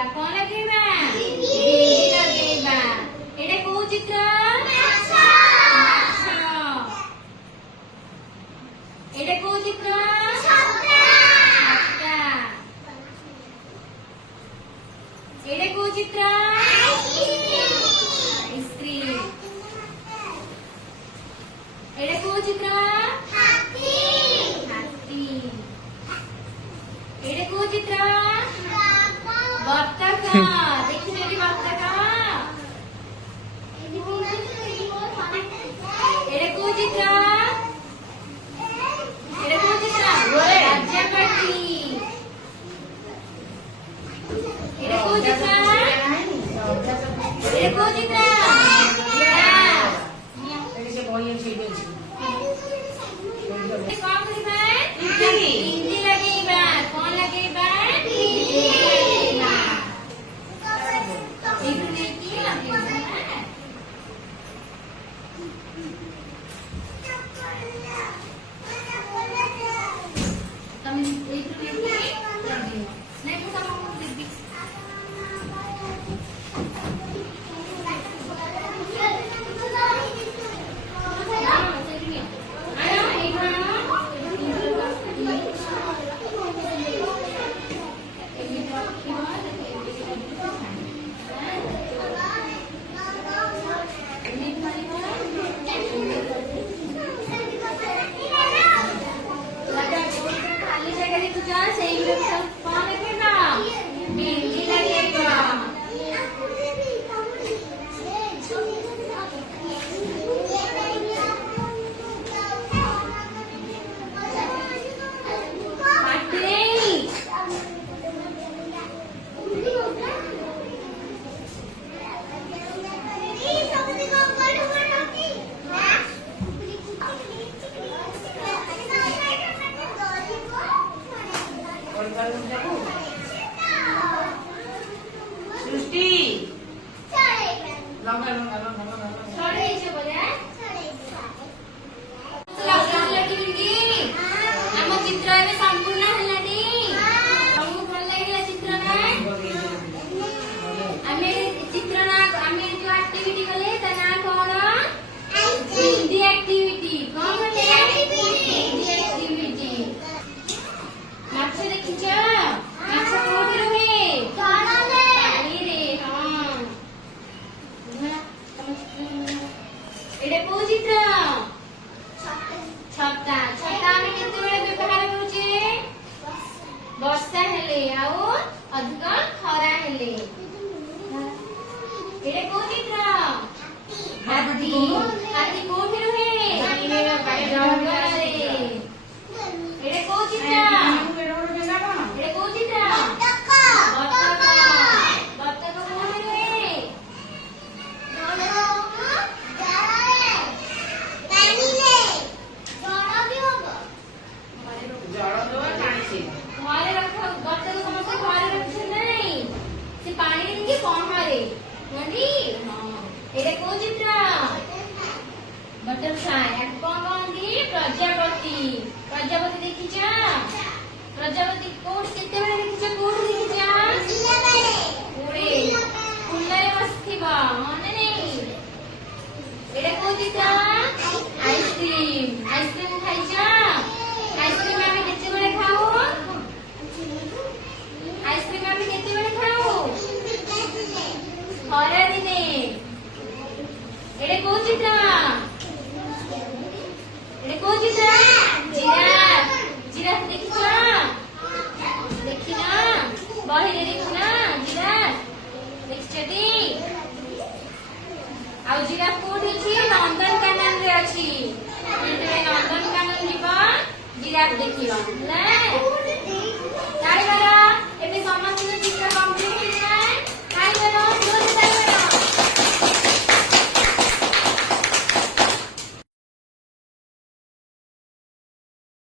लगेगा कौन लगेगा बिंदी लगेगा एटा को चित्र अच्छा एटा को चित्र छत्ता एटा को चित्र आइसक्रीम एटा को चित्र हाथी हाथी एटा को चित्र बत्तख देखिए रे बत्तख एटा को चित्र एटा को चित्र राजापति एटा को चित्र एटा को चित्र कौन लगेगा बिंदी लगेगा कौन लगेगा बिंदी लगेगा एक देखिए लगेगा तुम एक देखिए लगेगा नहीं तो हम देखिए सृष्टि आम चित्र संपूर्ण चित्र जो एक्टिविटी कले ता कौन हिंदी एक्टिविटी कौन एक्टिविटी माछ देखिछ माछ कोठी रहे रे हां एडे को चित्र छत्ता छत्ता में केते बेले व्यवहार करूचे वर्षा हेले आउ अधिक खरा हेले एडे को चित्र हाथी हाथी कोठी रहे जंगल एडे को चित्र एडे को चित्र बत्तख कोठी रहे घरे रख बत्तख समस्त घरे रखछन नहीं से पानी देके पहरे नदी एडे को चित्र बटरफ्लाई कौन कौन दी प्रजापति प्रजापति देखिछ प्रजापति कोड केते बेले देखिछ कोड देखिछ उड़े फुलरे बसथिबा माने नहीं एडे को चित्र आइसक्रीम आइसक्रीम खाइछ आइसक्रीम आमे केते बेले खाऊ आइसक्रीम आमे केते बेले खाऊ खरा दिने एडे को चित्र एडे को चित्र जिराफ जिराफ देखिछ देखिना बहिरे देखिना जिराफ देखिछती आ जिराफ कोठी छी नंदनकानन रे अछि नंदनकानन जीवा जिराफ देखियो ना